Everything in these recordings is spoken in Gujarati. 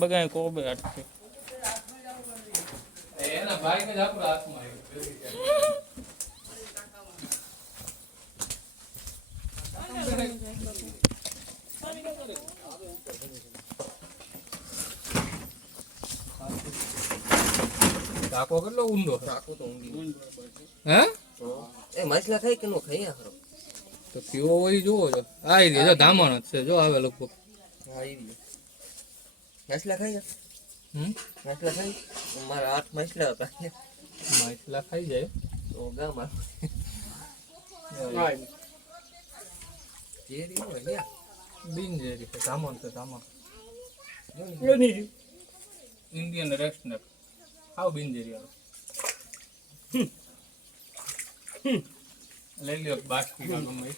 બગાય કોબે આટકે એના ભાઈ ને જ આપણો હાથમાં ટાકો કેટલો ઊંડો ટાકો તો ઊંડી હે એ માછલા ખાઈ કે નો ખાઈ આ ખરો તો પીવો હોય જોવો છો આવી રહ્યો જો ધામણ જ છે જો આવે લગભગ હા આવી ગયો માછલા ખાઈ હમ માછલા ખાઈ મારા 8 માછલા હતા માછલા ખાઈ જાય તો ગામ જેરી હોય ને બિનજેરી છે ધામણ છે ધામણ એની ઇન્ડિયન રેસ્ટનેક હાવ બિનજેરી આવે લઈ લ્યો બાસ્કી માં ગમે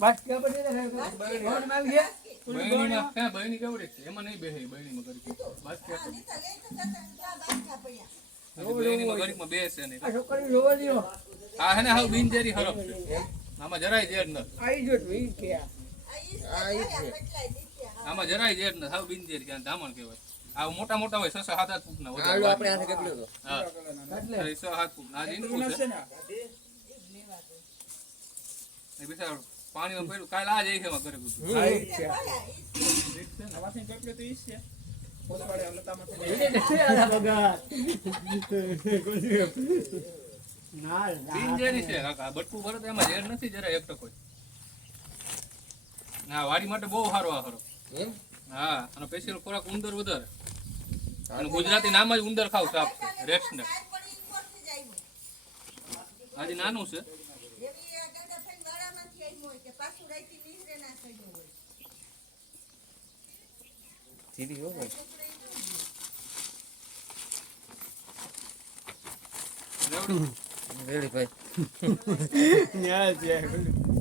બસ કે પડે રોડ માં ગયા બહેણીમાં ક્યાં બહેણી કેવડી છે એમાં નહીં બેહે બહેણીમાં ગરીબ બાસ્કી બહેણીમાં ગરીબમાં બેસે નહીં આ છોકરી જોવા દયો આ હે ને હાવ બિનજેરી હરફ છે આમાં જરાય ઝેર નથી આઈ જો ઈ કે આ ઈ છે આમાં જરાય ઝેર નથી હાવ બિનજેરી ક્યાં ધામણ કહેવાય આ મોટા મોટા હોય 6-7 ફૂટ ના આલો આપણે હાથે કેટલો હતો હા એટલે 6-7 ફૂટ ના જીનકું છે એ બિચારો પાણીમાં પડ્યું કાલ આ જઈ છે એમાં કરે બધું આઈ છે આવાથી કપડે તો ઈ છે પોતવાડે હલતામાં તો બગા ના બિનજેરી છે કાકા બટકું ભરે તો એમાં ઝેર નથી જરા એક ટકો ના વાડી માટે બહુ સારો આ ખરો એમ હા અને સ્પેશિયલ ખોરાક ઉંદર વધારે અને ગુજરાતી નામ જ ઉંદર ખાવ સાપ રેક્સ ને આજે નાનું છે સીધી હો ભાઈ રેડી ભાઈ ન્યા છે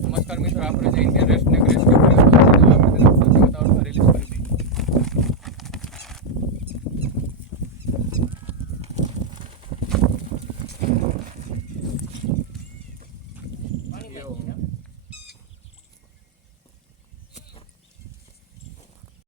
નમસ્કાર મિત્રો આપણે જે ઇન્ડિયન રેસ્ટને રેસ્ક્યુ કર્યો હતો આપણે તેનો ફોટો બતાવવાનો